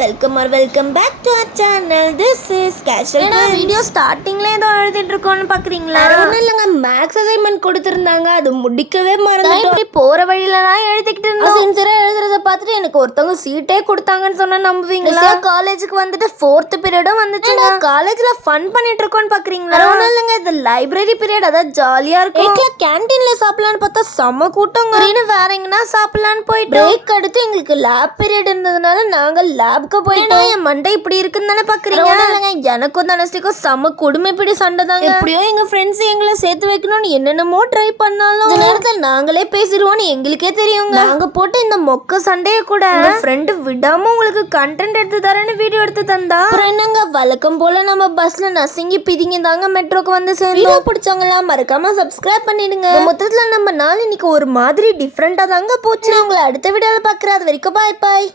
welcome back to our channel. This is Casual Friends. Video ஸ்டார்டிங்ல ஏதோ எழுதிட்டு இருக்கோம்னு பாக்குறீங்களா? ஒன்றும் இல்லைங்க, மேக்ஸ் அசைன்மெண்ட் கொடுத்துருந்தாங்க, அது முடிக்கவே மறந்துட்டோம். இப்படி போற வழியிலலாம் எழுதிக்கிட்டு இருந்தோம். சின்சியரா எழுதுறத பார்த்துட்டு எனக்கு ஒருத்தவங்க சீட்டே கொடுத்தாங்கன்னு சொன்னா நம்புவீங்களா? காலேஜுக்கு வந்துட்டு 4th பீரியடும் வந்துச்சுங்க. காலேஜ்ல ஃபன் பண்ணிட்டு இருக்கோம்னு பாக்குறீங்களா? ஒன்றும் இல்லைங்க, இது லைப்ரரி பீரியட், அதான் ஜாலியா இருக்கும். கேன்டீன்ல சாப்பிடலான்னு பார்த்தா செம்ம கூட்டங்க. வேற எங்கன்னா சாப்பிடலான்னு போயிட்டு பிரேக் அடுத்து எங்களுக்கு லேப் பீரியட் இருந்ததுனால நாங்க லேப்க்கு போயிட்டோம். என் மண்டை இப்படி இருக்குன்னு தானே பாக்குறீங்க. எனக்கும் தனஸ்டிக்கும் செம்ம கொடுமை பிடி சண்டை தாங்க. எப்படியோ எங்க ஃப்ரெண்ட்ஸ் எங்களை சேர்த்து வைக்கணும்னு என்னென்னமோ ட்ரை பண்ணாலும் இந்த நேரத்துல நாங்களே பேசிடுவோம்னு எங்களுக்கே தெரியுங்க. நாங்க போட்டு இந்த மொக்க சண்டையை கூட ஃப்ரெண்டு விடாம உங்களுக்கு கண்டென்ட் எடுத்து தரேன்னு வீடியோ எடுத்து தந்தா. அப்புறம் என்னங்க, வழக்கம் போல நம்ம பஸ்ல நசுங்கி பிதிங்கி தாங்க மெட்ரோக்கு வந்து சேர்ந்தோம். பிடிச்சவங்களாம் மறக்காம சப்ஸ்கிரைப் பண்ணிடுங்க. மொத்தத்துல நம்ம நாள் இன்னைக்கு ஒரு மாதிரி டிஃப்ரெண்டா தாங்க போச்சு. உங்களை அடுத்த வீடியோல பாக்குறேன். அது வரைக்கும் பாய் பாய்.